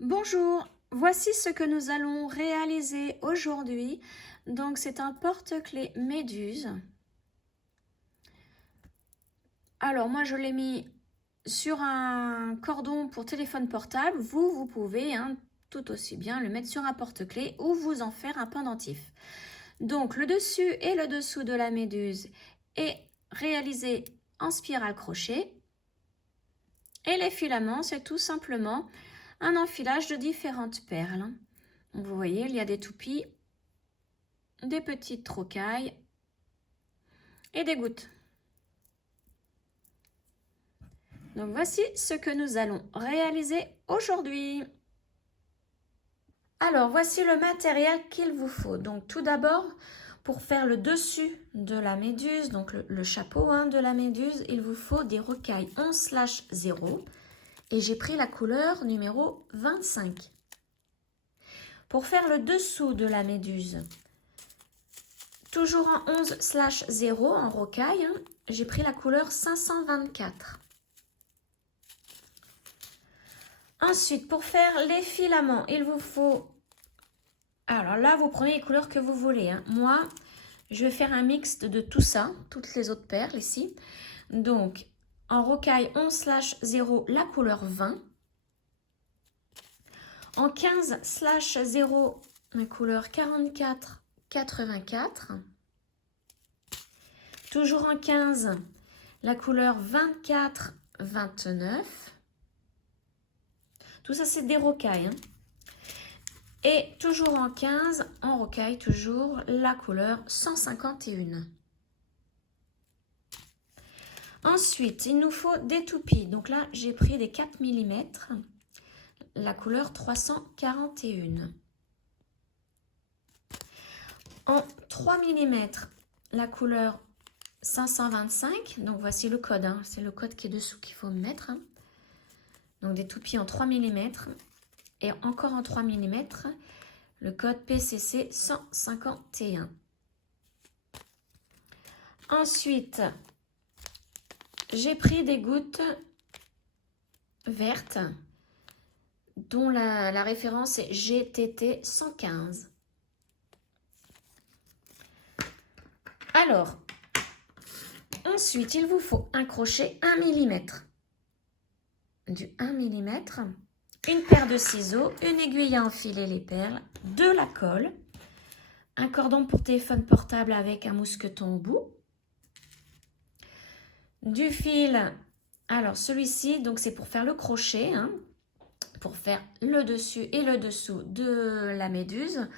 Bonjour, voici ce que nous allons réaliser aujourd'hui. Donc c'est un porte-clés méduse. Alors moi je l'ai mis sur un cordon pour téléphone portable. Vous pouvez tout aussi bien le mettre sur un porte-clés ou vous en faire un pendentif. Donc le dessus et le dessous de la méduse est réalisé en spirale crochet. Et les filaments, c'est tout simplement un enfilage de différentes perles. Vous voyez, il y a des toupies, des petites rocailles et des gouttes. Donc voici ce que nous allons réaliser aujourd'hui. Alors voici le matériel qu'il vous faut. Donc tout d'abord, pour faire le dessus de la méduse, donc le chapeau de la méduse, il vous faut des rocailles 11/0 et j'ai pris la couleur numéro 25. Pour faire le dessous de la méduse, toujours en 11/0 en rocaille, j'ai pris la couleur 524. Ensuite, pour faire les filaments, il vous faut... Alors là, vous prenez les couleurs que vous voulez. Moi, je vais faire un mixte de tout ça, toutes les autres perles ici. Donc, en rocaille 11/0, la couleur 20. En 15/0, la couleur 44-84. Toujours en 15, la couleur 24-29. Tout ça, c'est des rocailles. Et toujours en 15, en rocaille, toujours la couleur 151. Ensuite, il nous faut des toupies. Donc là, j'ai pris des 4 mm, la couleur 341. En 3 mm, la couleur 525. Donc voici le code, c'est le code qui est dessous qu'il faut mettre. Donc des toupies en 3 mm. Et encore en 3 mm, le code PCC 151. Ensuite, j'ai pris des gouttes vertes dont la référence est GTT 115. Alors, ensuite, il vous faut un crochet 1 mm. Du 1 mm, une paire de ciseaux, une aiguille à enfiler les perles, de la colle, un cordon pour téléphone portable avec un mousqueton au bout, du fil. Alors celui-ci, donc c'est pour faire le crochet, pour faire le dessus et le dessous de la méduse.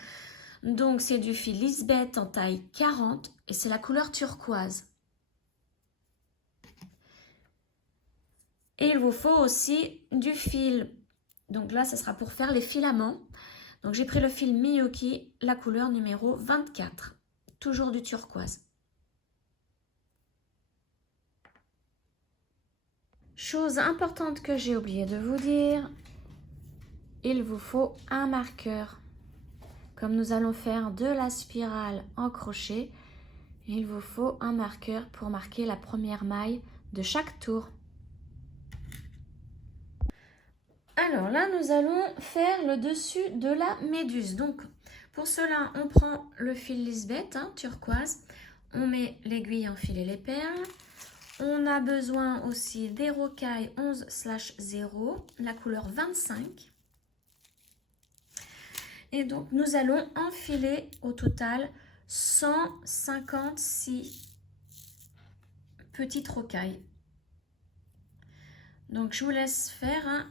Donc c'est du fil Lisbeth en taille 40 et c'est la couleur turquoise. Et il vous faut aussi du fil. Donc là, ce sera pour faire les filaments. Donc j'ai pris le fil Miyuki, la couleur numéro 24. Toujours du turquoise. Chose importante que j'ai oublié de vous dire, il vous faut un marqueur. Comme nous allons faire de la spirale en crochet, il vous faut un marqueur pour marquer la première maille de chaque tour. Alors là, nous allons faire le dessus de la méduse. Donc, pour cela, on prend le fil Lisbeth, turquoise. On met l'aiguille à enfiler les perles. On a besoin aussi des rocailles 11/0, la couleur 25. Et donc, nous allons enfiler au total 156 petites rocailles. Donc, je vous laisse faire.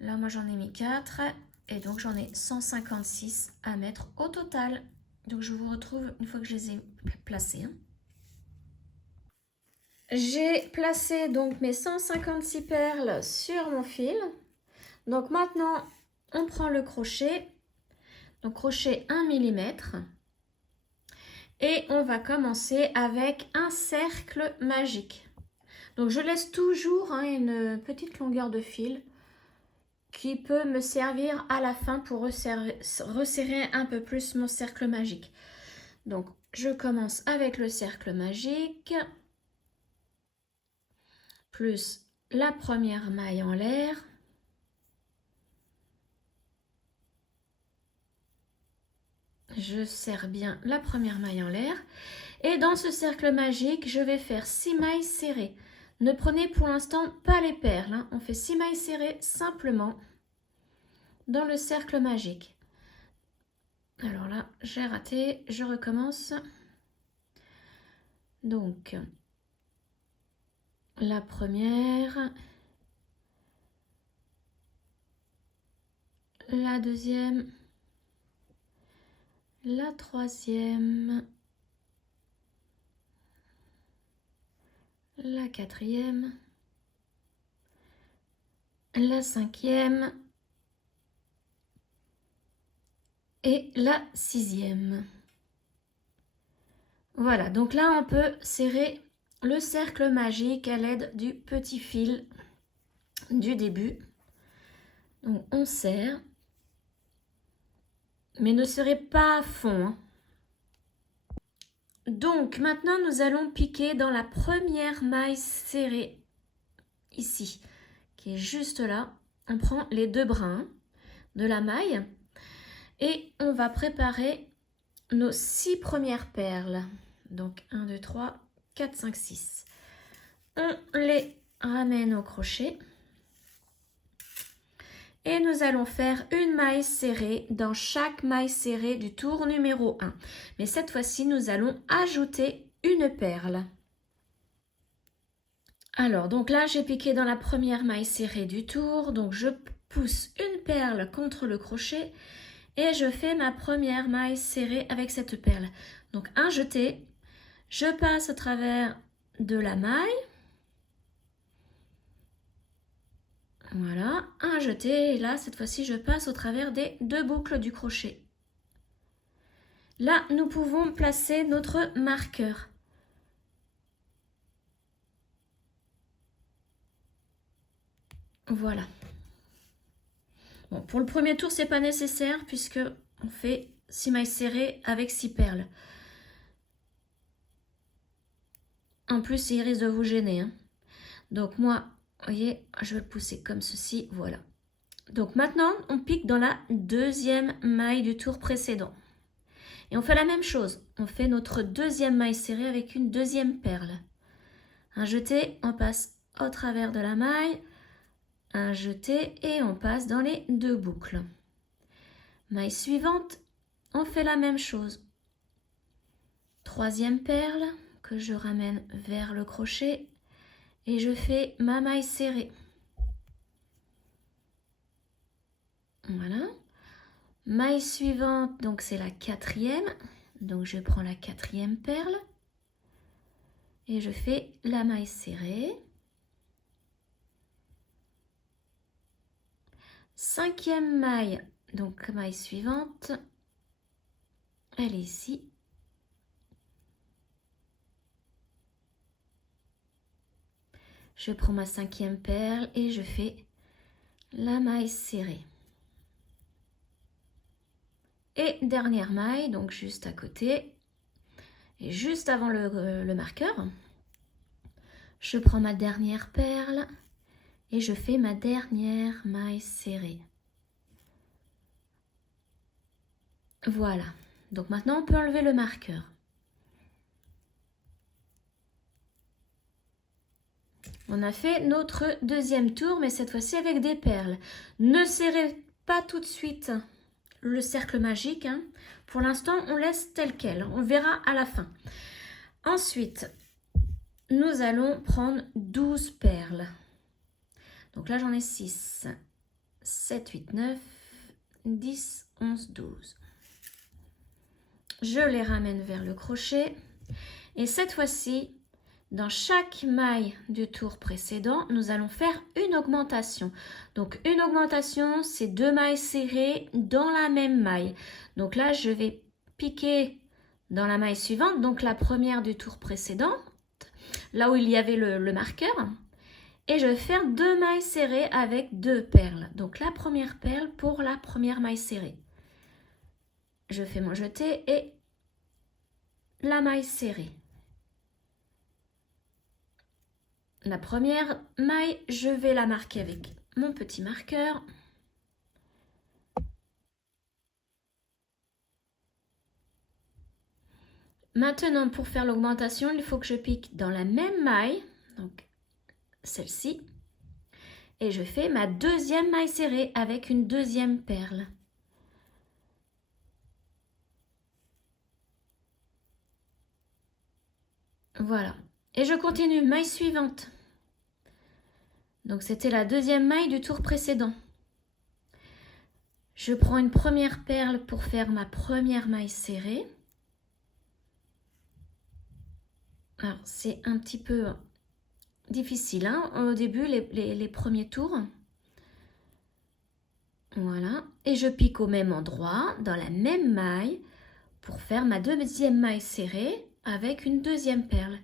Là, moi, j'en ai mis 4 et donc j'en ai 156 à mettre au total. Donc, je vous retrouve une fois que je les ai placés. J'ai placé donc mes 156 perles sur mon fil. Donc, maintenant, on prend le crochet. Donc, crochet 1 mm. Et on va commencer avec un cercle magique. Donc, je laisse toujours une petite longueur de fil qui peut me servir à la fin pour resserrer un peu plus mon cercle magique. Donc, je commence avec le cercle magique, plus la première maille en l'air, je serre bien la première maille en l'air. Et dans ce cercle magique, je vais faire 6 mailles serrées. Ne prenez pour l'instant pas les perles, hein. On fait 6 mailles serrées simplement dans le cercle magique. Alors là, j'ai raté, je recommence. Donc, la première, la deuxième, la troisième, la quatrième, la cinquième et la sixième. Voilà, donc là on peut serrer le cercle magique à l'aide du petit fil du début. Donc on serre, mais ne serrez pas à fond, hein. Donc maintenant nous allons piquer dans la première maille serrée ici, qui est juste là. On prend les deux brins de la maille et on va préparer nos 6 premières perles. Donc 1, 2, 3, 4, 5, 6. On les ramène au crochet. Et nous allons faire une maille serrée dans chaque maille serrée du tour numéro 1. Mais cette fois-ci, nous allons ajouter une perle. Alors, donc là, j'ai piqué dans la première maille serrée du tour. Donc, je pousse une perle contre le crochet et je fais ma première maille serrée avec cette perle. Donc, un jeté, je passe au travers de la maille. Voilà, un jeté et là, cette fois-ci, je passe au travers des deux boucles du crochet. Là, nous pouvons placer notre marqueur. Voilà. Bon, pour le premier tour, c'est pas nécessaire puisque on fait 6 mailles serrées avec 6 perles. En plus, il risque de vous gêner, hein. Donc moi, vous voyez, je vais le pousser comme ceci, voilà. Donc maintenant, on pique dans la deuxième maille du tour précédent. Et on fait la même chose. On fait notre deuxième maille serrée avec une deuxième perle. Un jeté, on passe au travers de la maille. Un jeté et on passe dans les deux boucles. Maille suivante, on fait la même chose. Troisième perle que je ramène vers le crochet et je fais ma maille serrée. Voilà. Maille suivante, donc c'est la quatrième. Donc je prends la quatrième perle et je fais la maille serrée. Cinquième maille, donc maille suivante, elle est ici. Je prends ma cinquième perle et je fais la maille serrée. Et dernière maille, donc juste à côté, et juste avant le marqueur, je prends ma dernière perle et je fais ma dernière maille serrée. Voilà, donc maintenant on peut enlever le marqueur. On a fait notre deuxième tour, mais cette fois-ci avec des perles. Ne serrez pas tout de suite le cercle magique, hein. Pour l'instant, on laisse tel quel. On verra à la fin. Ensuite, nous allons prendre 12 perles. Donc là, j'en ai 6, 7, 8, 9, 10, 11, 12. Je les ramène vers le crochet. Et cette fois-ci, dans chaque maille du tour précédent, nous allons faire une augmentation. Donc une augmentation, c'est 2 mailles serrées dans la même maille. Donc là, je vais piquer dans la maille suivante, donc la première du tour précédent, là où il y avait le marqueur. Et je vais faire 2 mailles serrées avec 2 perles. Donc la première perle pour la première maille serrée. Je fais mon jeté et la maille serrée. La première maille, je vais la marquer avec mon petit marqueur. Maintenant, pour faire l'augmentation, il faut que je pique dans la même maille, donc celle-ci, et je fais ma deuxième maille serrée avec une deuxième perle. Voilà. Et je continue, maille suivante. Donc c'était la deuxième maille du tour précédent. Je prends une première perle pour faire ma première maille serrée. Alors c'est un petit peu difficile hein, au début, les premiers tours. Voilà. Et je pique au même endroit, dans la même maille, pour faire ma deuxième maille serrée avec une deuxième perle.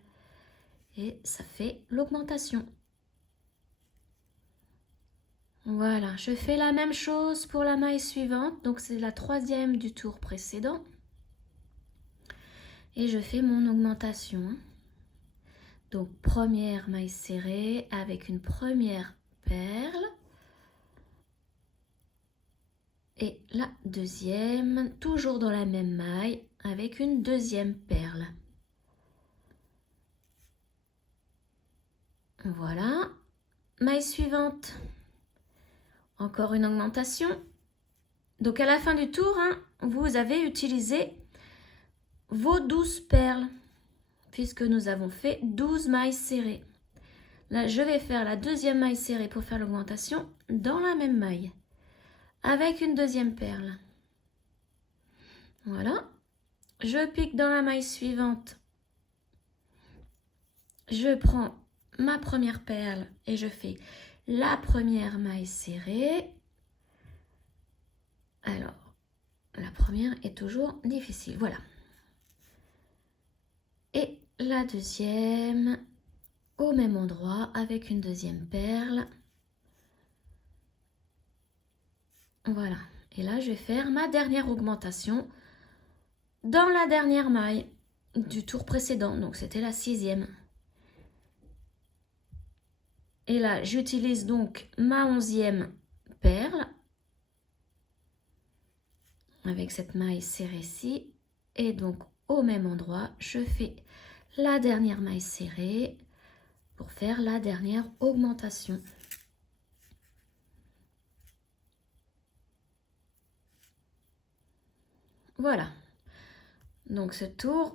Et ça fait l'augmentation. Voilà, je fais la même chose pour la maille suivante, donc c'est la troisième du tour précédent. Et je fais mon augmentation. Donc première maille serrée avec une première perle. Et la deuxième, toujours dans la même maille, avec une deuxième perle. Voilà. Maille suivante. Encore une augmentation. Donc à la fin du tour, hein, vous avez utilisé vos 12 perles, puisque nous avons fait 12 mailles serrées. Là, je vais faire la deuxième maille serrée pour faire l'augmentation dans la même maille, avec une deuxième perle. Voilà. Je pique dans la maille suivante. Je prends ma première perle et je fais la première maille serrée. Alors, la première est toujours difficile. Voilà. Et la deuxième au même endroit avec une deuxième perle. Voilà. Et là, je vais faire ma dernière augmentation dans la dernière maille du tour précédent. Donc, c'était la 6e. Et là, j'utilise donc ma 11e perle avec cette maille serrée ici. Et donc, au même endroit, je fais la dernière maille serrée pour faire la dernière augmentation. Voilà. Donc, ce tour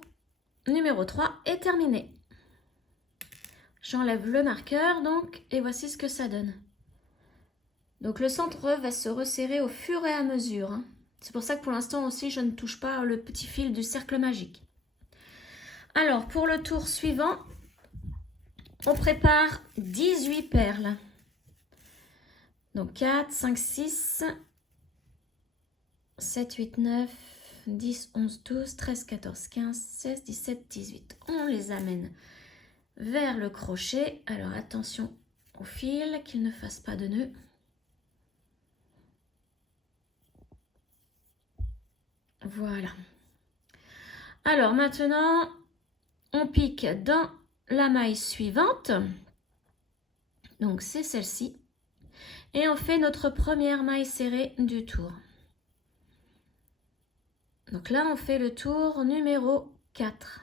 numéro 3 est terminé. J'enlève le marqueur, donc, et voici ce que ça donne. Donc, le centre va se resserrer au fur et à mesure. Hein. C'est pour ça que pour l'instant aussi, je ne touche pas le petit fil du cercle magique. Alors, pour le tour suivant, on prépare 18 perles. Donc, 4, 5, 6, 7, 8, 9, 10, 11, 12, 13, 14, 15, 16, 17, 18. On les amène vers le crochet. Alors, attention au fil, qu'il ne fasse pas de nœud. Voilà. Alors, maintenant, on pique dans la maille suivante. Donc, c'est celle-ci. Et on fait notre première maille serrée du tour. Donc là, on fait le tour numéro 4.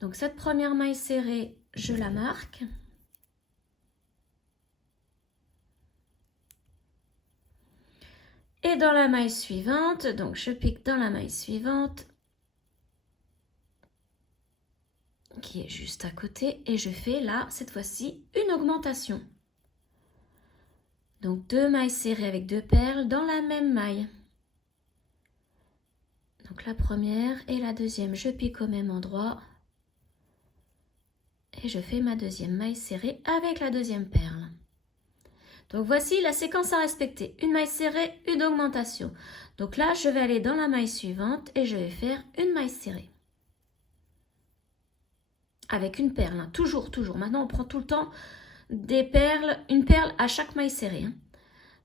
Donc cette première maille serrée, je la marque. Et dans la maille suivante, donc je pique dans la maille suivante, qui est juste à côté, et je fais là, cette fois-ci, une augmentation. Donc 2 mailles serrées avec 2 perles dans la même maille. Donc la première et la deuxième, je pique au même endroit. Et je fais ma deuxième maille serrée avec la deuxième perle. Donc voici la séquence à respecter. Une maille serrée, une augmentation. Donc là, je vais aller dans la maille suivante et je vais faire une maille serrée. Avec une perle, hein. Toujours. Maintenant, on prend tout le temps des perles, une perle à chaque maille serrée. Hein.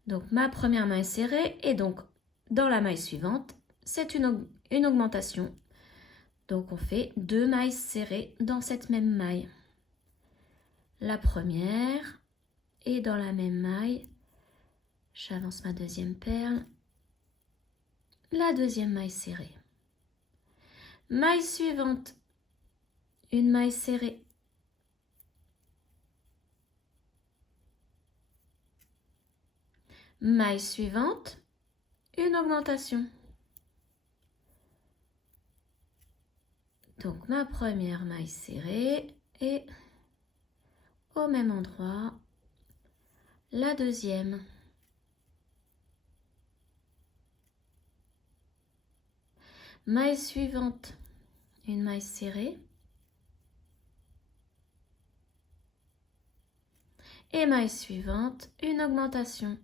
Donc ma première maille serrée et donc dans la maille suivante, c'est une augmentation. Donc on fait 2 mailles serrées dans cette même maille. La première et dans la même maille, j'avance ma deuxième perle, la deuxième maille serrée. Maille suivante, une maille serrée. Maille suivante, une augmentation. Donc ma première maille serrée et au même endroit, la deuxième. Maille suivante, une maille serrée. Et maille suivante, une augmentation.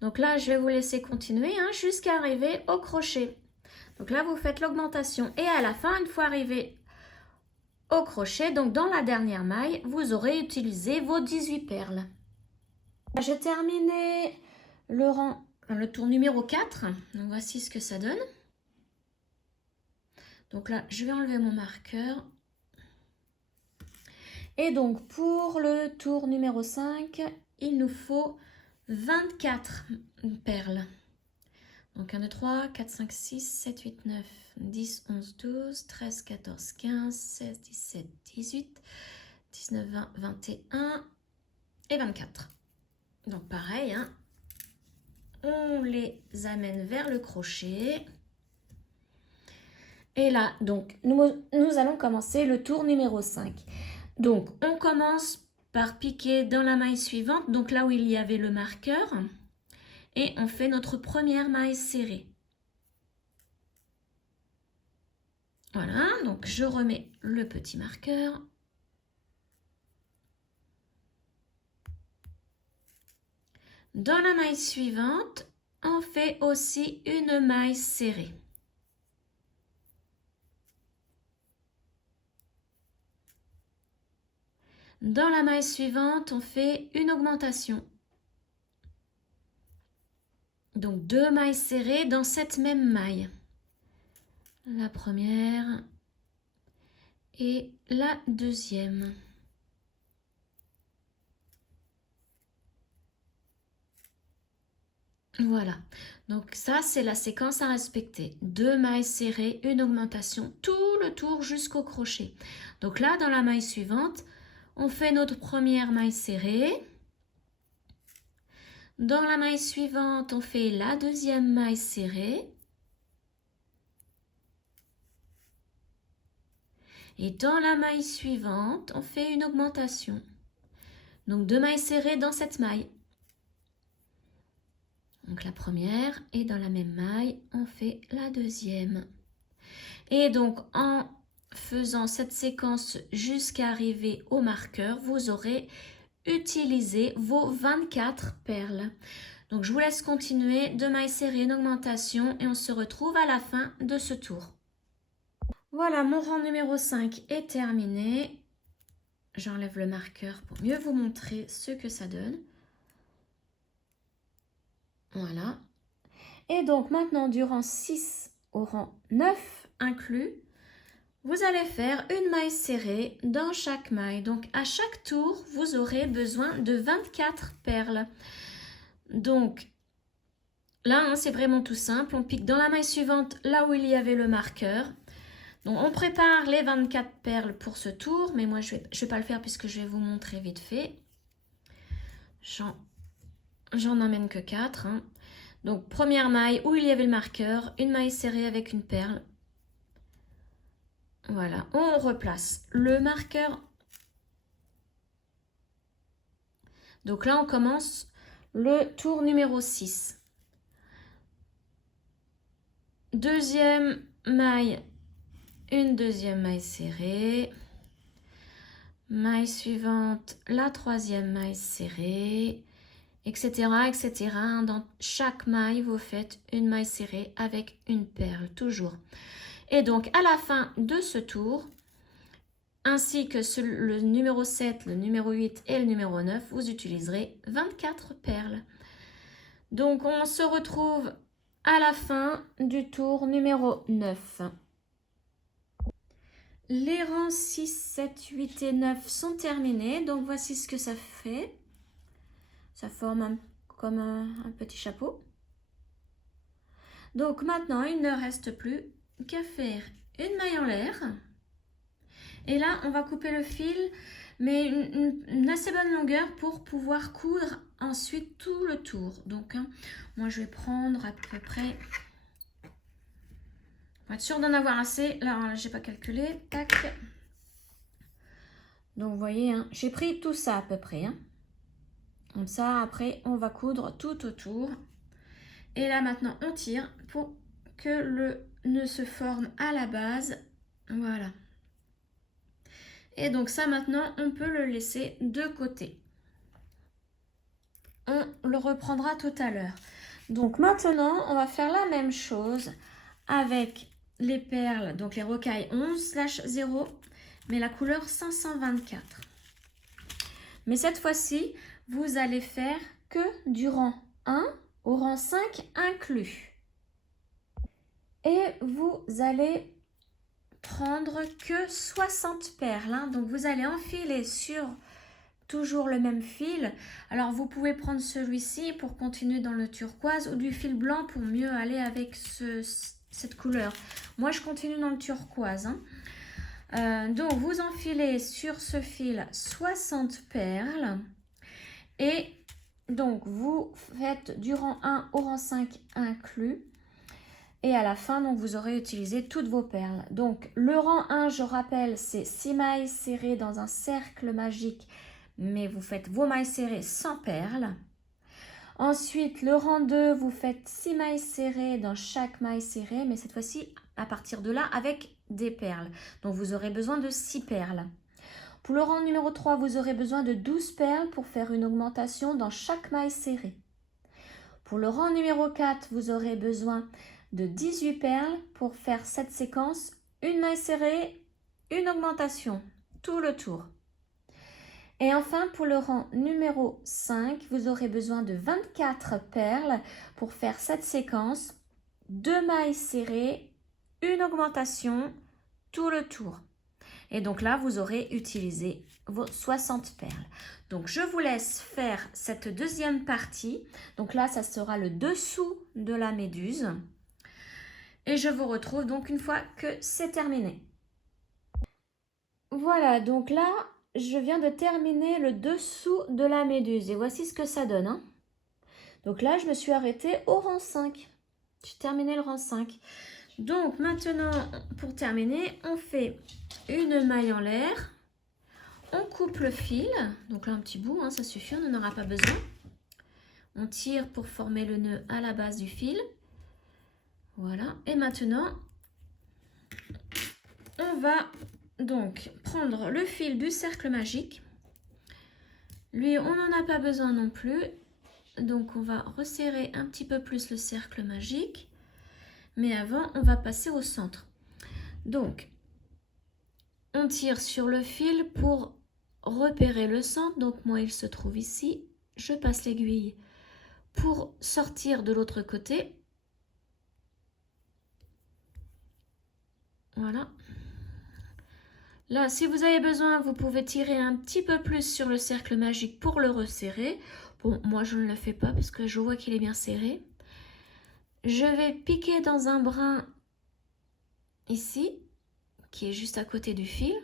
Donc là, je vais vous laisser continuer jusqu'à arriver au crochet. Donc là, vous faites l'augmentation et à la fin, une fois arrivé au crochet, donc dans la dernière maille, vous aurez utilisé vos 18 perles. J'ai terminé le tour numéro 4. Donc voici ce que ça donne. Donc là, je vais enlever mon marqueur. Et donc pour le tour numéro 5, il nous faut 24 perles. Donc 1, 2, 3, 4, 5, 6, 7, 8, 9, 10, 11, 12, 13, 14, 15, 16, 17, 18, 19, 20, 21 et 24. Donc pareil, on les amène vers le crochet. Et là, donc, nous allons commencer le tour numéro 5. Donc, on commence par piquer dans la maille suivante, donc là où il y avait le marqueur. Et on fait notre première maille serrée. Voilà, donc je remets le petit marqueur. Dans la maille suivante, on fait aussi une maille serrée. Dans la maille suivante, on fait une augmentation. Donc 2 mailles serrées dans cette même maille. La première et la deuxième. Voilà, donc ça c'est la séquence à respecter. 2 mailles serrées, une augmentation, tout le tour jusqu'au crochet. Donc là, dans la maille suivante, on fait notre première maille serrée. Dans la maille suivante, on fait la deuxième maille serrée. Et dans la maille suivante, on fait une augmentation. Donc 2 mailles serrées dans cette maille. Donc la première et dans la même maille, on fait la deuxième. Et donc en faisant cette séquence jusqu'à arriver au marqueur, vous aurez utilisé vos 24 perles. Donc je vous laisse continuer, 2 mailles serrées, une augmentation et on se retrouve à la fin de ce tour. Voilà, mon rang numéro 5 est terminé. J'enlève le marqueur pour mieux vous montrer ce que ça donne. Voilà. Et donc maintenant, du rang 6 au rang 9 inclus, vous allez faire une maille serrée dans chaque maille. Donc à chaque tour, vous aurez besoin de 24 perles. Donc là, c'est vraiment tout simple. On pique dans la maille suivante, là où il y avait le marqueur. Donc on prépare les 24 perles pour ce tour, mais moi je vais pas le faire puisque je vais vous montrer vite fait. J'en emmène que 4. Donc première maille où il y avait le marqueur, une maille serrée avec une perle. Voilà, on replace le marqueur. Donc là on commence le tour numéro 6. Deuxième maille, une deuxième maille serrée. Maille suivante, la troisième maille serrée, etc., etc. Dans chaque maille, vous faites une maille serrée avec une perle, toujours. Et donc, à la fin de ce tour, ainsi que le numéro 7, le numéro 8 et le numéro 9, vous utiliserez 24 perles. Donc, on se retrouve à la fin du tour numéro 9. Les rangs 6, 7, 8 et 9 sont terminés. Donc, voici ce que ça fait. Ça forme comme un petit chapeau. Donc, maintenant, il ne reste plus qu'à faire une maille en l'air. Et là, on va couper le fil, mais une assez bonne longueur pour pouvoir coudre ensuite tout le tour. Donc, hein, moi, je vais prendre à peu près, pour être sûre d'en avoir assez. Là, j'ai pas calculé. Tac. Donc, vous voyez, hein, j'ai pris tout ça à peu près. Hein. Comme ça, après, on va coudre tout autour. Et là, maintenant, on tire pour que le nœud se forme à la base. Voilà. Et donc ça, maintenant, on peut le laisser de côté. On le reprendra tout à l'heure. Donc maintenant, on va faire la même chose avec les perles, donc les rocailles 11/0, mais la couleur 524. Mais cette fois-ci, vous allez faire que du rang 1 au rang 5 inclus. Et vous allez prendre que 60 perles. Hein. Donc vous allez enfiler sur toujours le même fil. Alors vous pouvez prendre celui-ci pour continuer dans le turquoise ou du fil blanc pour mieux aller avec cette couleur. Moi je continue dans le turquoise. Hein. Donc vous enfilez sur ce fil 60 perles et donc vous faites du rang 1 au rang 5 inclus. Et à la fin, donc, vous aurez utilisé toutes vos perles. Donc, le rang 1, je rappelle, c'est 6 mailles serrées dans un cercle magique, mais vous faites vos mailles serrées sans perles. Ensuite, le rang 2, vous faites 6 mailles serrées dans chaque maille serrée, mais cette fois-ci, à partir de là, avec des perles. Donc, vous aurez besoin de 6 perles. Pour le rang numéro 3, vous aurez besoin de 12 perles pour faire une augmentation dans chaque maille serrée. Pour le rang numéro 4, vous aurez besoin de 18 perles pour faire cette séquence, une maille serrée, une augmentation, tout le tour. Et enfin, pour le rang numéro 5, vous aurez besoin de 24 perles pour faire cette séquence, 2 mailles serrées, une augmentation, tout le tour. Et donc là, vous aurez utilisé vos 60 perles. Donc, je vous laisse faire cette deuxième partie. Donc là, ça sera le dessous de la méduse. Et je vous retrouve donc une fois que c'est terminé. Voilà, donc là, je viens de terminer le dessous de la méduse. Et voici ce que ça donne. Hein. Donc là, je me suis arrêtée au rang 5. J'ai terminé le rang 5. Donc maintenant, pour terminer, on fait une maille en l'air. On coupe le fil. Donc là, un petit bout, hein, ça suffit, on n'en aura pas besoin. On tire pour former le nœud à la base du fil. Voilà, et maintenant, on va donc prendre le fil du cercle magique. Lui, on n'en a pas besoin non plus. Donc, on va resserrer un petit peu plus le cercle magique. Mais avant, on va passer au centre. Donc, on tire sur le fil pour repérer le centre. Donc, moi, il se trouve ici. Je passe l'aiguille pour sortir de l'autre côté. Voilà. Là, si vous avez besoin, vous pouvez tirer un petit peu plus sur le cercle magique pour le resserrer. Bon, moi, je ne le fais pas parce que je vois qu'il est bien serré. Je vais piquer dans un brin ici, qui est juste à côté du fil,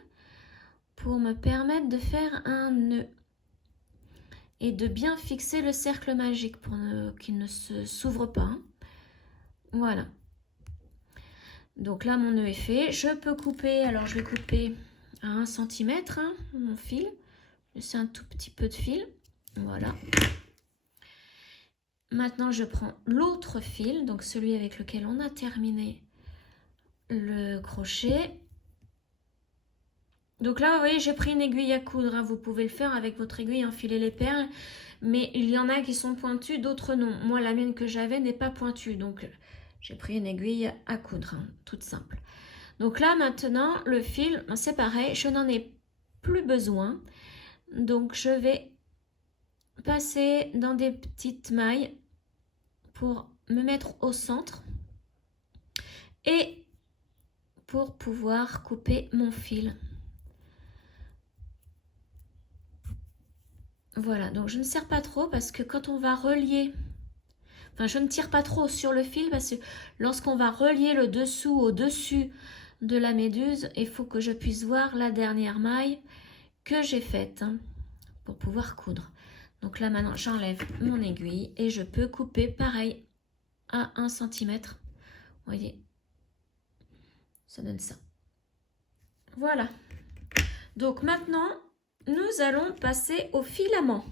pour me permettre de faire un nœud et de bien fixer le cercle magique pour qu'il ne s'ouvre pas. Hein. Voilà. Donc là, mon nœud est fait. Je peux couper, alors je vais couper à 1 cm hein, mon fil. C'est un tout petit peu de fil. Voilà. Maintenant, je prends l'autre fil, donc celui avec lequel on a terminé le crochet. Donc là, vous voyez, j'ai pris une aiguille à coudre. Hein. Vous pouvez le faire avec votre aiguille, enfiler les perles. Mais il y en a qui sont pointues, d'autres non. Moi, la mienne que j'avais n'est pas pointue. Donc, j'ai pris une aiguille à coudre, hein, toute simple. Donc là, maintenant, le fil, c'est pareil. Je n'en ai plus besoin. Donc, je vais passer dans des petites mailles pour me mettre au centre. Et pour pouvoir couper mon fil. Voilà, donc je ne serre pas trop parce que quand on va relier, enfin je ne tire pas trop sur le fil parce que lorsqu'on va relier le dessous au dessus de la méduse. Il faut que je puisse voir la dernière maille que j'ai faite hein, pour pouvoir coudre. Donc là maintenant j'enlève mon aiguille et je peux couper pareil à 1 cm. Vous voyez, ça donne ça. Voilà. Donc maintenant nous allons passer au filament.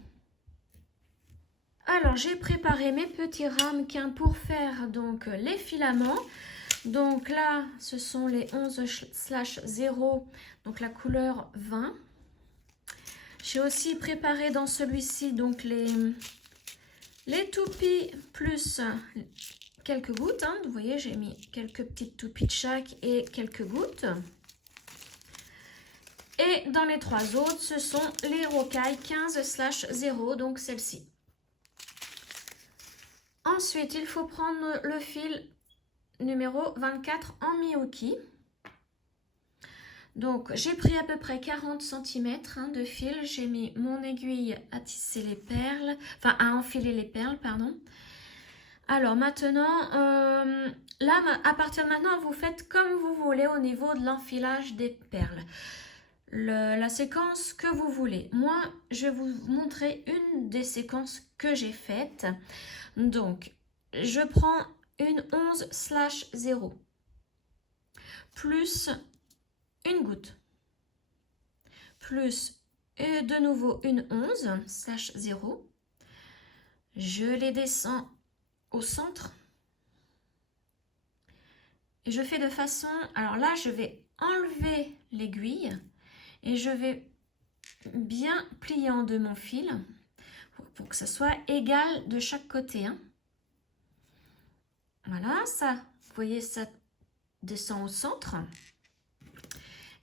Alors j'ai préparé mes petits ramequins pour faire donc les filaments. Donc là ce sont les 11/0, donc la couleur 20. J'ai aussi préparé dans celui-ci donc les toupies plus quelques gouttes. Hein. Vous voyez, j'ai mis quelques petites toupies de chaque et quelques gouttes. Et dans les 3 autres, ce sont les rocailles 15/0, donc celle-ci. Ensuite, il faut prendre le fil numéro 24 en Miyuki. Donc, j'ai pris à peu près 40 cm de fil. J'ai mis mon aiguille à tisser les perles, enfin à enfiler les perles, pardon. Alors maintenant, là, à partir de maintenant, vous faites comme vous voulez au niveau de l'enfilage des perles. La séquence que vous voulez. Moi, je vais vous montrer une des séquences que j'ai faites. Donc, je prends une 11/0 plus une goutte plus de nouveau une 11/0. Je les descends au centre et je fais de façon, alors là je vais enlever l'aiguille et je vais bien plier en deux mon fil pour que ça soit égal de chaque côté hein. Voilà, ça, vous voyez, ça descend au centre.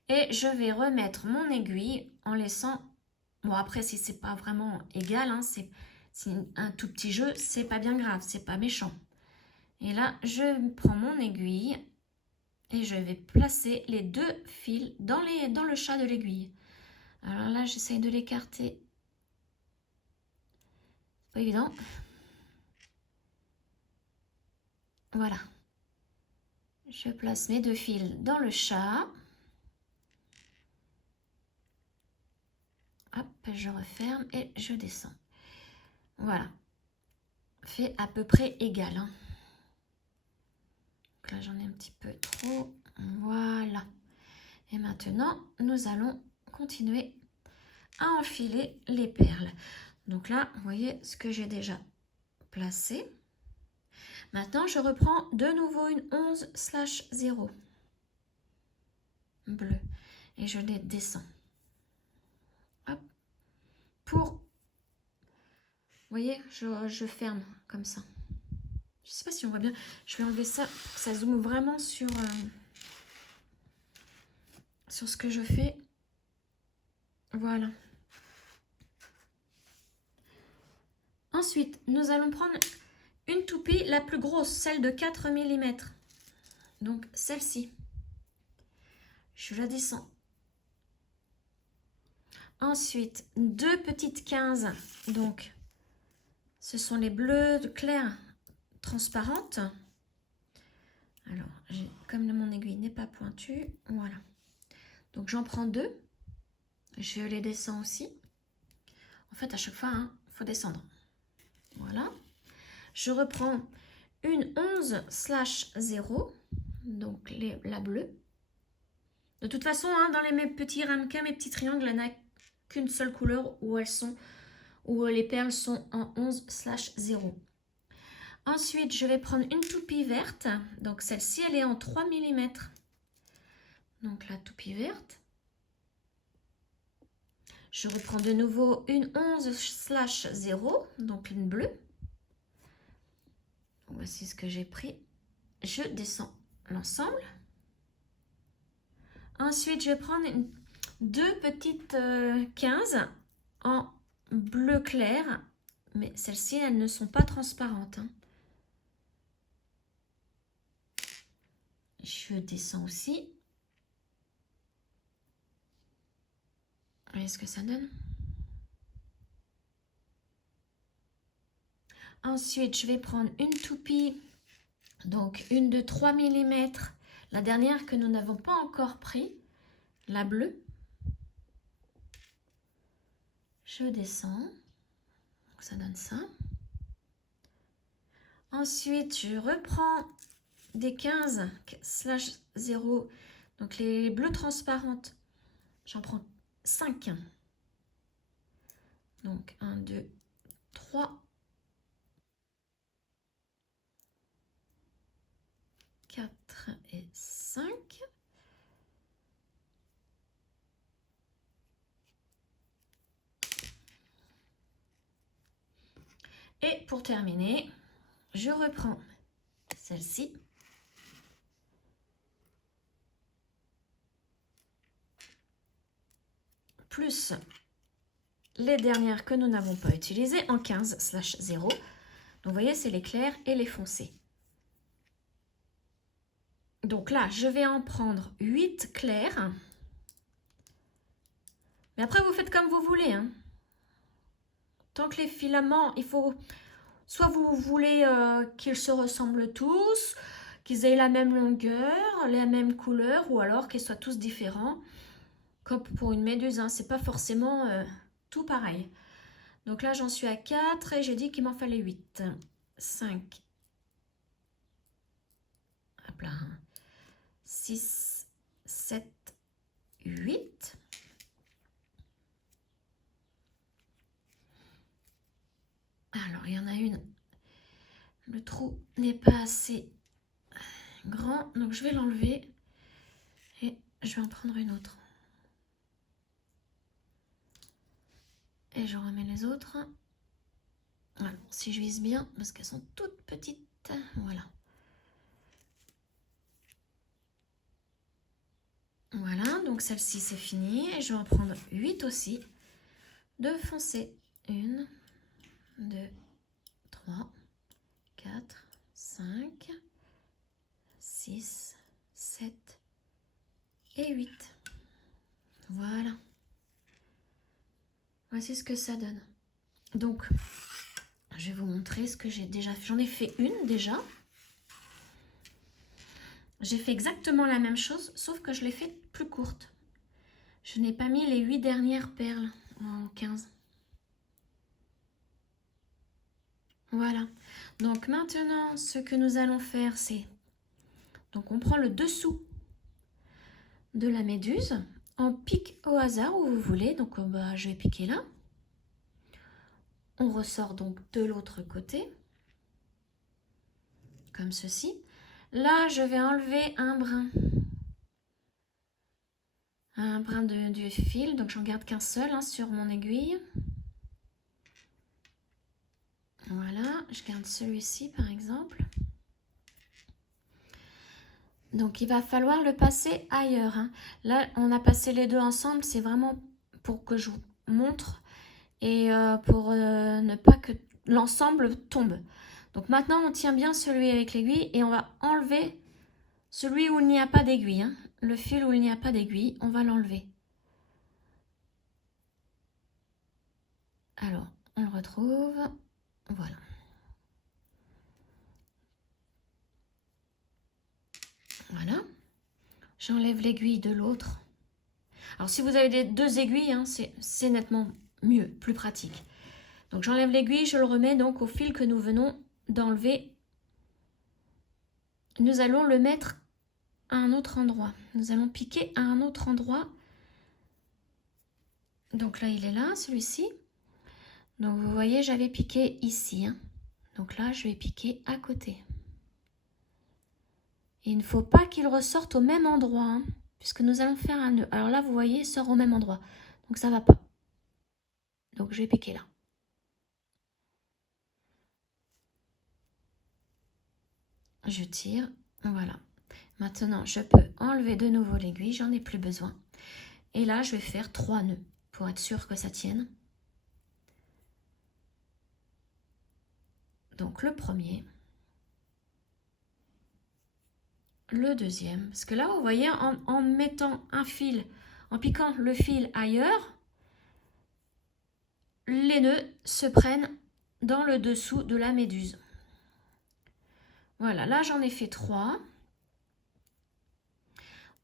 Et je vais remettre mon aiguille en laissant... Bon, après, si c'est pas vraiment égal, hein, c'est un tout petit jeu, c'est pas bien grave, c'est pas méchant. Et là, je prends mon aiguille et je vais placer les 2 fils dans le chat de l'aiguille. Alors là, j'essaye de l'écarter. C'est pas évident. Voilà. Je place mes 2 fils dans le chat. Hop, je referme et je descends. Voilà. Fait à peu près égal. Hein. Donc là, j'en ai un petit peu trop. Voilà. Et maintenant, nous allons continuer à enfiler les perles. Donc là, vous voyez ce que j'ai déjà placé. Maintenant, je reprends de nouveau une 11/0 bleu et je les descends. Hop. Pour, vous voyez, je ferme comme ça. Je ne sais pas si on voit bien. Je vais enlever ça pour que ça zoome vraiment sur ce que je fais. Voilà. Ensuite, nous allons prendre une toupie la plus grosse, celle de 4 mm. Donc, celle-ci. Je la descends. Ensuite, 2 petites 15. Donc, ce sont les bleus clairs transparentes. Alors, comme mon aiguille n'est pas pointue, voilà. Donc, j'en prends 2. Je les descends aussi. En fait, à chaque fois, hein, faut descendre. Voilà. Je reprends une 11/0, donc la bleue. De toute façon, hein, dans mes petits ramequins, mes petits triangles, il n'y en a qu'une seule couleur où les perles sont en 11/0. Ensuite, je vais prendre une toupie verte. Donc, celle-ci, elle est en 3 mm. Donc, la toupie verte. Je reprends de nouveau une 11/0, donc une bleue. Voici ce que j'ai pris. Je descends l'ensemble. Ensuite, je vais prendre 2 petites 15 en bleu clair. Mais celles-ci, elles ne sont pas transparentes. Hein. Je descends aussi. Vous voyez ce que ça donne? Ensuite, je vais prendre une toupie, donc une de 3 mm, La dernière que nous n'avons pas encore pris, la bleue. Je descends, donc ça donne ça. Ensuite, je reprends des 15/0, donc les bleues transparentes. J'en prends 5. Donc 1, 2, 3, 4 et 5. Et pour terminer, je reprends celle-ci. Plus les dernières que nous n'avons pas utilisées en 15/0. Donc vous voyez, c'est les clairs et les foncés. Donc là, je vais en prendre 8 clairs. Mais après, vous faites comme vous voulez, hein. Tant que les filaments, il faut... Soit vous voulez qu'ils se ressemblent tous, qu'ils aient la même longueur, la même couleur, ou alors qu'ils soient tous différents. Comme pour une méduse, hein, c'est pas forcément tout pareil. Donc là, j'en suis à 4 et j'ai dit qu'il m'en fallait 8. 5. Hop là. 6, 7, 8. Alors, il y en a une. Le trou n'est pas assez grand, donc je vais l'enlever et je vais en prendre une autre. Et je remets les autres. Alors, si je vise bien, parce qu'elles sont toutes petites, voilà. Voilà, donc celle-ci c'est fini. Et je vais en prendre 8 aussi de foncé. 1, 2, 3, 4, 5, 6, 7 et 8. Voilà. Voici ce que ça donne. Donc, je vais vous montrer ce que j'ai déjà fait. J'en ai fait une déjà. J'ai fait exactement la même chose, sauf que je l'ai fait plus courte. Je n'ai pas mis les 8 dernières perles en 15. Voilà. Donc maintenant, ce que nous allons faire, c'est... Donc on prend le dessous de la méduse. On pique au hasard où vous voulez. Donc je vais piquer là. On ressort donc de l'autre côté. Comme ceci. Là, je vais enlever un brin. Un brin du fil. Donc j'en garde qu'un seul hein, sur mon aiguille. Voilà, je garde celui-ci par exemple. Donc il va falloir le passer ailleurs. Hein. Là, on a passé les deux ensemble. C'est vraiment pour que je vous montre et pour ne pas que l'ensemble tombe. Donc maintenant, on tient bien celui avec l'aiguille et on va enlever celui où il n'y a pas d'aiguille. Hein. Le fil où il n'y a pas d'aiguille, on va l'enlever. Alors, on le retrouve. Voilà. Voilà. J'enlève l'aiguille de l'autre. Alors, si vous avez deux aiguilles, hein, c'est nettement mieux, plus pratique. Donc, j'enlève l'aiguille, je le remets donc au fil que nous venons d'enlever. Nous allons le mettre à un autre endroit. Nous allons piquer à un autre endroit. Donc là, il est là, celui-ci. Donc, vous voyez, j'avais piqué ici. Hein. Donc là, je vais piquer à côté. Et il ne faut pas qu'il ressorte au même endroit, hein, puisque nous allons faire un nœud. Alors là, vous voyez, il sort au même endroit. Donc ça ne va pas. Donc je vais piquer là. Je tire, voilà. Maintenant, je peux enlever de nouveau l'aiguille, j'en ai plus besoin. Et là, je vais faire 3 nœuds pour être sûr que ça tienne. Donc le premier. Le deuxième. Parce que là, vous voyez, en mettant un fil, en piquant le fil ailleurs, les nœuds se prennent dans le dessous de la méduse. Voilà, là j'en ai fait 3.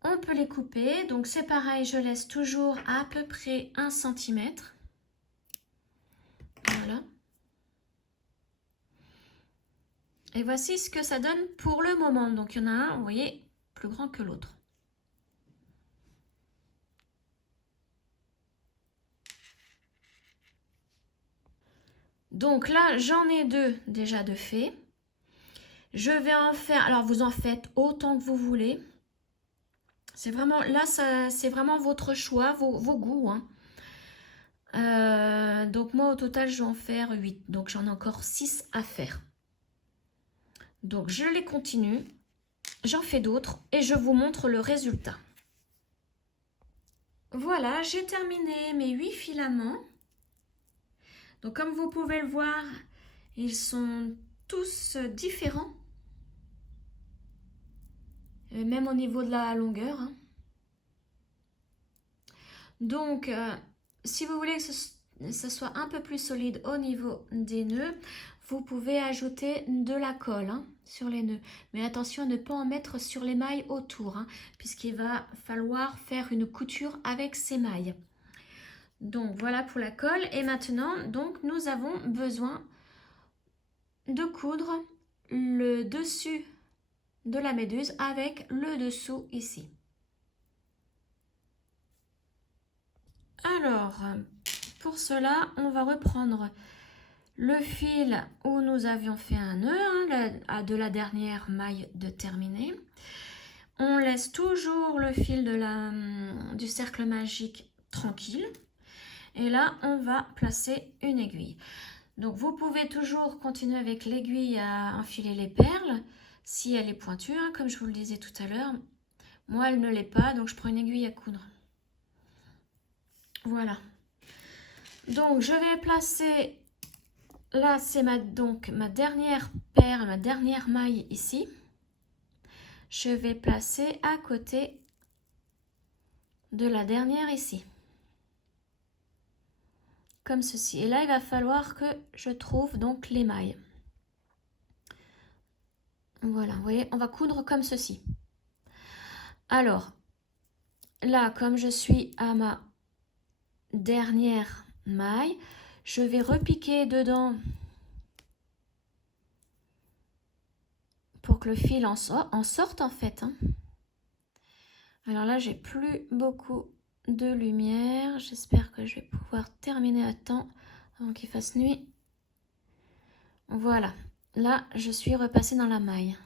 on peut les couper. Donc c'est pareil, je laisse toujours à peu près 1 cm. Voilà. Et voici ce que ça donne pour le moment. Donc il y en a un, vous voyez, plus grand que l'autre. Donc là, j'en ai 2 déjà de faits. Je vais en faire, alors vous en faites autant que vous voulez. C'est vraiment, là, c'est vraiment votre choix, vos goûts. Hein. Donc moi, au total, je vais en faire 8. Donc j'en ai encore 6 à faire. Donc je les continue. J'en fais d'autres et je vous montre le résultat. Voilà, j'ai terminé mes 8 filaments. Donc comme vous pouvez le voir, ils sont tous différents. Même au niveau de la longueur. Hein. Donc, si vous voulez que ce soit un peu plus solide au niveau des nœuds, vous pouvez ajouter de la colle hein, sur les nœuds. Mais attention à ne pas en mettre sur les mailles autour, hein, puisqu'il va falloir faire une couture avec ces mailles. Donc, voilà pour la colle. Et maintenant, donc, nous avons besoin de coudre le dessus de la méduse avec le dessous ici. Alors, pour cela, on va reprendre le fil où nous avions fait un nœud, hein, de la dernière maille de terminer. On laisse toujours le fil du cercle magique tranquille. Et là, on va placer une aiguille. Donc, vous pouvez toujours continuer avec l'aiguille à enfiler les perles si elle est pointue, hein, comme je vous le disais tout à l'heure. Moi, elle ne l'est pas, donc je prends une aiguille à coudre. Voilà. Donc, je vais placer, là, c'est ma dernière perle, ma dernière maille ici. Je vais placer à côté de la dernière ici. Comme ceci. Et là, il va falloir que je trouve donc les mailles. Voilà, vous voyez, on va coudre comme ceci. Alors, là, comme je suis à ma dernière maille, je vais repiquer dedans pour que le fil en sorte en fait. Hein. Alors là, j'ai plus beaucoup de lumière. J'espère que je vais pouvoir terminer à temps avant qu'il fasse nuit. Voilà. Là, je suis repassée dans la maille.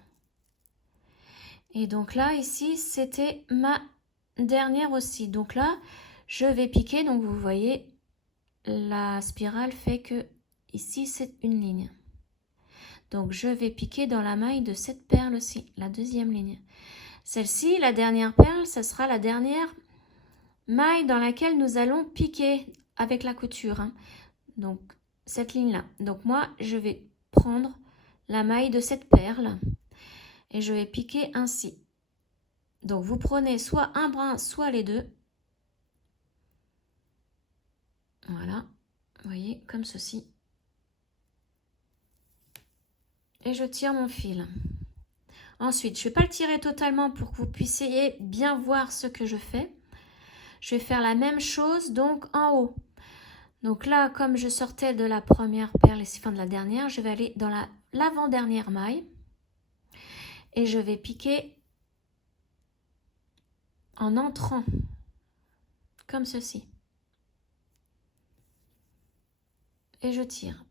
Et donc là, ici, c'était ma dernière aussi. Donc là, je vais piquer. Donc vous voyez, la spirale fait que ici, c'est une ligne. Donc je vais piquer dans la maille de cette perle-ci, la deuxième ligne. Celle-ci, la dernière perle, ce sera la dernière maille dans laquelle nous allons piquer avec la couture. Hein. Donc cette ligne-là. Donc moi, je vais prendre la maille de cette perle et je vais piquer ainsi. Donc vous prenez soit un brin, soit les deux. Voilà, vous voyez, comme ceci. Et je tire mon fil. Ensuite, je ne vais pas le tirer totalement pour que vous puissiez bien voir ce que je fais. Je vais faire la même chose donc en haut. Donc là, comme je sortais de la première perle, enfin de la dernière, je vais aller dans l'avant-dernière maille. Et je vais piquer en entrant, comme ceci. Et je tire.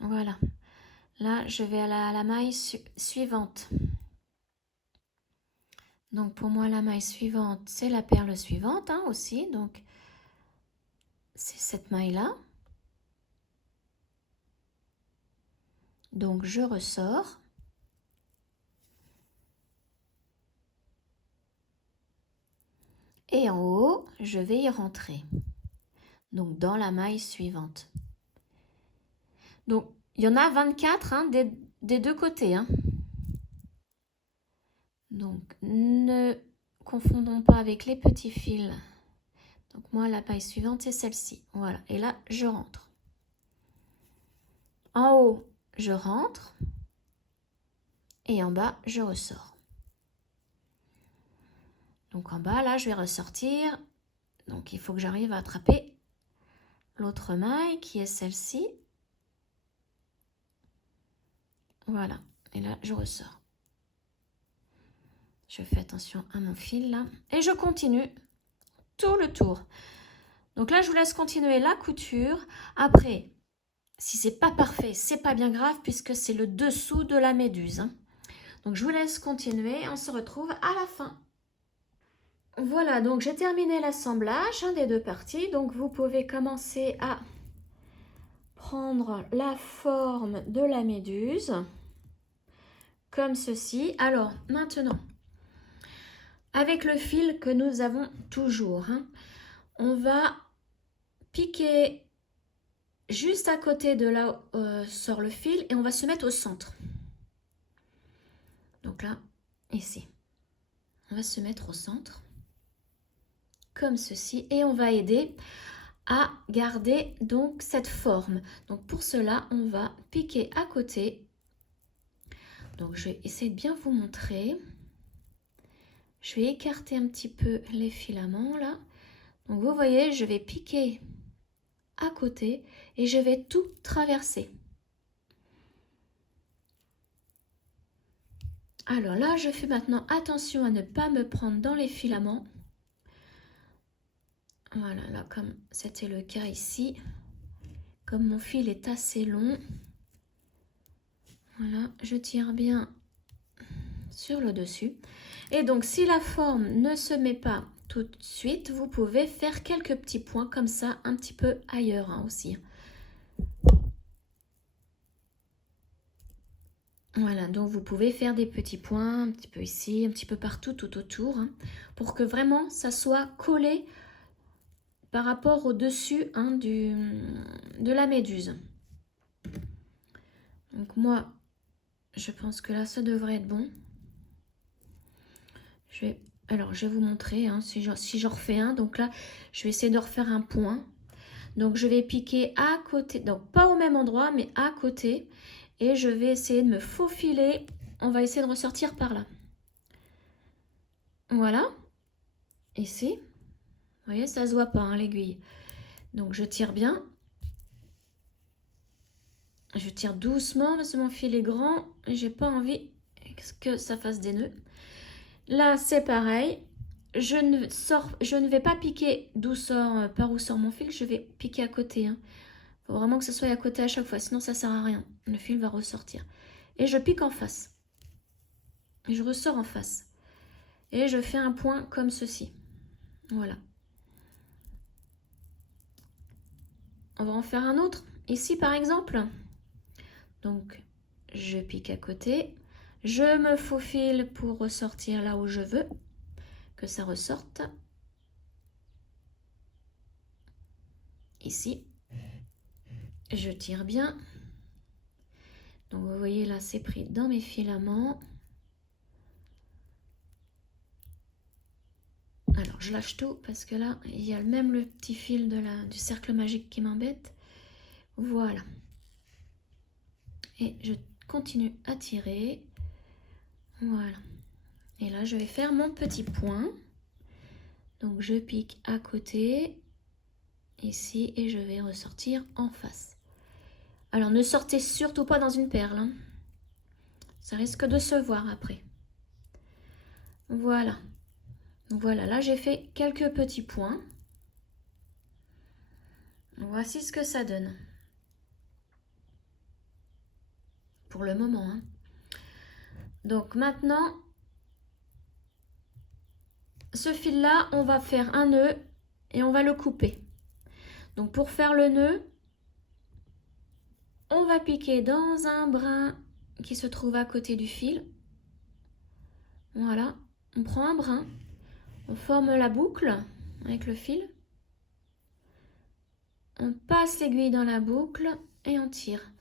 Voilà. Là, je vais à la maille suivante. Donc, pour moi, la maille suivante, c'est la perle suivante hein, aussi. Donc, c'est cette maille-là. Donc, je ressors. Et en haut, je vais y rentrer. Donc, dans la maille suivante. Donc, il y en a 24 hein, des deux côtés. Hein. Donc, ne confondons pas avec les petits fils. Donc, moi, la maille suivante, c'est celle-ci. Voilà. Et là, je rentre. En haut, je rentre. et en bas, je ressors. Donc en bas, là, je vais ressortir. Donc il faut que j'arrive à attraper l'autre maille qui est celle-ci. Voilà, et là, je ressors. Je fais attention à mon fil là. Et je continue tout le tour. Donc là, je vous laisse continuer la couture. Après, si c'est pas parfait, c'est pas bien grave puisque c'est le dessous de la méduse. Donc je vous laisse continuer. On se retrouve à la fin. Voilà, donc j'ai terminé l'assemblage des deux parties. Donc vous pouvez commencer à prendre la forme de la méduse comme ceci. Alors maintenant, avec le fil que nous avons toujours, on va piquer juste à côté de là où sort le fil et on va se mettre au centre. Donc là, ici, on va se mettre au centre comme ceci et on va aider à garder donc cette forme. Donc pour cela, on va piquer à côté. Donc je vais essayer de bien vous montrer. Je vais écarter un petit peu les filaments là. Donc vous voyez, je vais piquer à côté et je vais tout traverser. Alors là, je fais maintenant attention à ne pas me prendre dans les filaments. Voilà, là comme c'était le cas ici, comme mon fil est assez long, voilà, je tire bien sur le dessus. Et donc si la forme ne se met pas tout de suite, vous pouvez faire quelques petits points comme ça, un petit peu ailleurs aussi. Voilà, donc vous pouvez faire des petits points, un petit peu ici, un petit peu partout, tout autour, pour que vraiment ça soit collé par rapport au dessus de la méduse. Donc moi, je pense que là, ça devrait être bon. Alors, je vais vous montrer si j'en refais un. Donc là, je vais essayer de refaire un point. Donc, je vais piquer à côté, donc pas au même endroit, mais à côté. Et je vais essayer de me faufiler. On va essayer de ressortir par là. Voilà. Ici. Vous voyez, ça se voit pas, l'aiguille. Donc, je tire bien. Je tire doucement parce que mon fil est grand. J'ai pas envie que ça fasse des nœuds. Là, c'est pareil. Je ne vais pas piquer par où sort mon fil. Je vais piquer à côté. Il faut vraiment que ce soit à côté à chaque fois. Sinon, ça ne sert à rien. Le fil va ressortir. Et je pique en face. Et je ressors en face. Et je fais un point comme ceci. Voilà. On va en faire un autre. Ici, par exemple. Donc, je pique à côté. Je me faufile pour ressortir là où je veux que ça ressorte. Ici. Je tire bien. Donc, vous voyez, là, c'est pris dans mes filaments. Alors, je lâche tout parce que là, il y a même le petit fil du cercle magique qui m'embête. Voilà. Et je continue à tirer. Voilà. Et là, je vais faire mon petit point. Donc, je pique à côté, ici, et je vais ressortir en face. Alors, ne sortez surtout pas dans une perle. Ça risque de se voir après. Voilà. Voilà, là, j'ai fait quelques petits points. Voici ce que ça donne. Pour le moment. Donc, maintenant, ce fil-là, on va faire un nœud et on va le couper. Donc, pour faire le nœud, on va piquer dans un brin qui se trouve à côté du fil. Voilà, on prend un brin, on forme la boucle avec le fil. On passe l'aiguille dans la boucle et on tire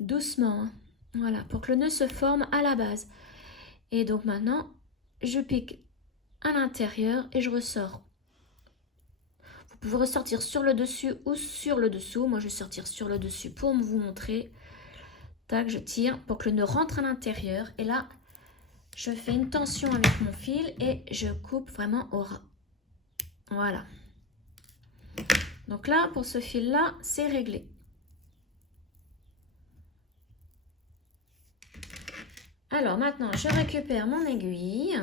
doucement. Voilà, pour que le nœud se forme à la base. Et donc maintenant, je pique à l'intérieur et je ressors. Vous pouvez ressortir sur le dessus ou sur le dessous. Moi, je vais sortir sur le dessus pour vous montrer. Tac, je tire pour que le nœud rentre à l'intérieur. Et là, je fais une tension avec mon fil et je coupe vraiment au ras. Voilà. Donc là, pour ce fil-là, c'est réglé. Alors maintenant, je récupère mon aiguille.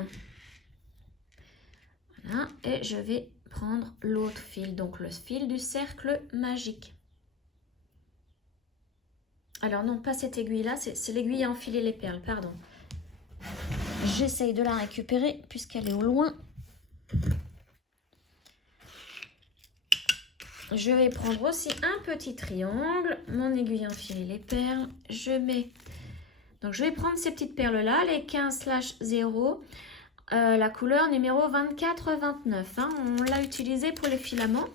Voilà, et je vais prendre l'autre fil, donc le fil du cercle magique. Alors non, pas cette aiguille-là, c'est l'aiguille à enfiler les perles, pardon. J'essaye de la récupérer puisqu'elle est au loin. Je vais prendre aussi un petit triangle, mon aiguille à enfiler les perles. Donc je vais prendre ces petites perles-là, les 15/0. La couleur numéro 24-29. Hein, on l'a utilisé pour les filaments.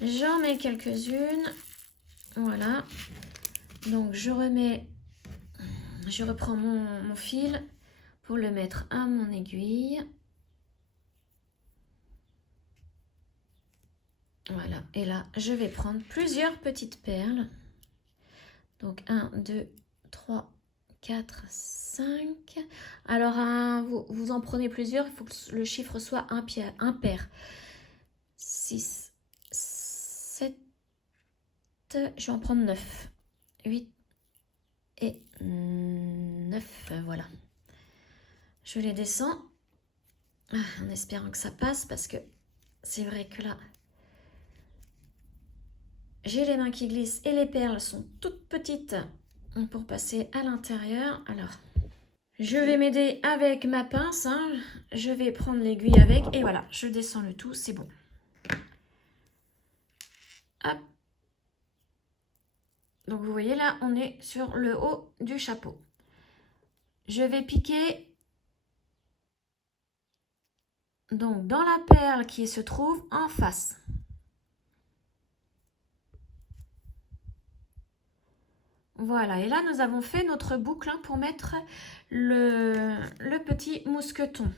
J'en mets quelques-unes. Voilà. Donc je reprends mon fil pour le mettre à mon aiguille. Voilà. Et là, je vais prendre plusieurs petites perles. Donc 1, 2, 3, 4, 5. Alors, vous en prenez plusieurs. Il faut que le chiffre soit impair. 6, 7. Je vais en prendre 9. 8 et 9. Voilà. Je les descends. En espérant que ça passe parce que c'est vrai que là, j'ai les mains qui glissent et les perles sont toutes petites pour passer à l'intérieur. Alors, je vais m'aider avec ma pince. Hein. Je vais prendre l'aiguille avec et voilà, je descends le tout, c'est bon. Hop. Donc, vous voyez là, on est sur le haut du chapeau. Je vais piquer donc dans la perle qui se trouve en face. Voilà, et là, nous avons fait notre boucle hein, pour mettre le petit mousqueton.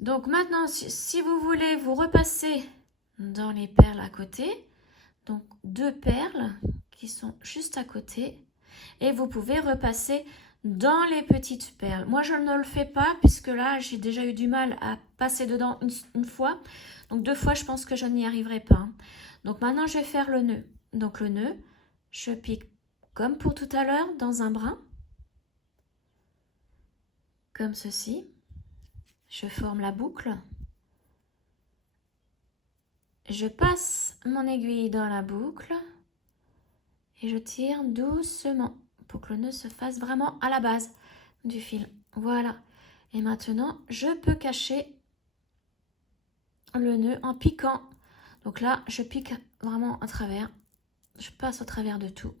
Donc maintenant, si vous voulez vous repasser dans les perles à côté, donc 2 perles qui sont juste à côté, et vous pouvez repasser dans les petites perles. Moi, je ne le fais pas puisque là, j'ai déjà eu du mal à passer dedans une fois. Donc 2 fois, je pense que je n'y arriverai pas. Hein. Donc maintenant, je vais faire le nœud. Donc le nœud, je pique comme pour tout à l'heure dans un brin, comme ceci. Je forme la boucle. Je passe mon aiguille dans la boucle et je tire doucement pour que le nœud se fasse vraiment à la base du fil. Voilà. Et maintenant, je peux cacher le nœud en piquant. Donc là, je pique vraiment à travers. Je passe au travers de tout.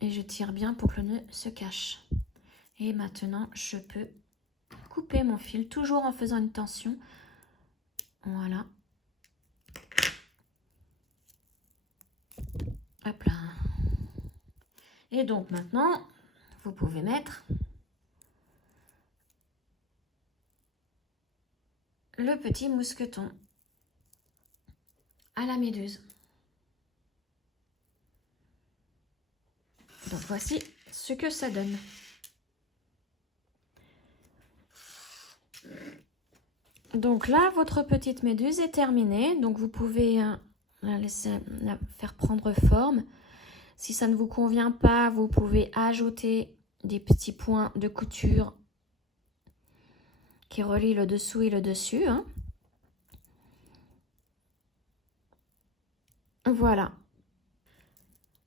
Et je tire bien pour que le nœud se cache. Et maintenant, je peux couper mon fil, toujours en faisant une tension. Voilà. Hop là. Et donc maintenant, vous pouvez mettre le petit mousqueton à la méduse. Donc voici ce que ça donne. Donc là, votre petite méduse est terminée. Donc vous pouvez la faire prendre forme. Si ça ne vous convient pas, vous pouvez ajouter des petits points de couture qui relient le dessous et le dessus. Hein. Voilà.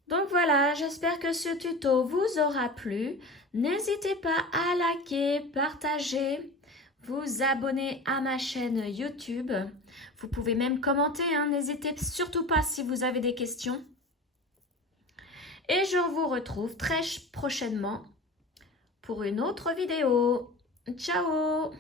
Donc voilà, j'espère que ce tuto vous aura plu. N'hésitez pas à liker, partager, vous abonner à ma chaîne YouTube. Vous pouvez même commenter, hein. N'hésitez surtout pas si vous avez des questions. Et je vous retrouve très prochainement pour une autre vidéo. Ciao!